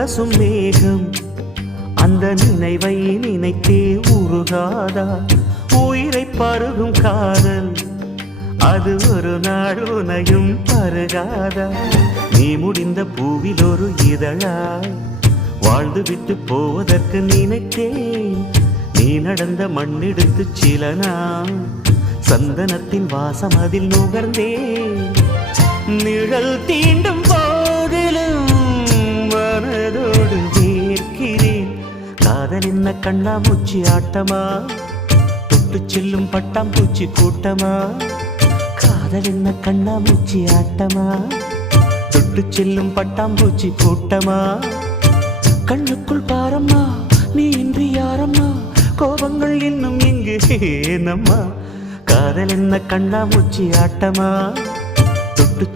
உரசும் மேகம் அந்த நினைவை நினைத்தே உருகாதா உயிரை பருகும் காதல் அது ஒரு நாள் உனையும் பருகாதா நீ முடிந்த பூவில் ஒரு இதழாய் வாழ்ந்து விட்டு போவதற்கு நினைத்தேன் நீ நடந்த மண்ணெடுத்து சில நாள் சந்தனத்தின் வாசம் அதில் நுகர்ந்தேன் நிழல் தீண்டும் போதிலும் மனதோடு வேர்க்கிறேன் காதல் என்ன கண்ணாமூச்சி ஆட்டமா தொட்டு செல்லும் பட்டாம்பூச்சி கூட்டமா காதல் என்ன கண்ணாமூச்சி ஆட்டமா தொட்டு செல்லும் பட்டாம்பூச்சி கூட்டமா கண்ணுக்குள் பாரம்மா நீ இன்றி யாரம்மா கோபங்கள் இன்னும் இங்கு ஏனம்மா காதல் என்ன கண்ணாமூச்சி ஆட்டமா தொட்டு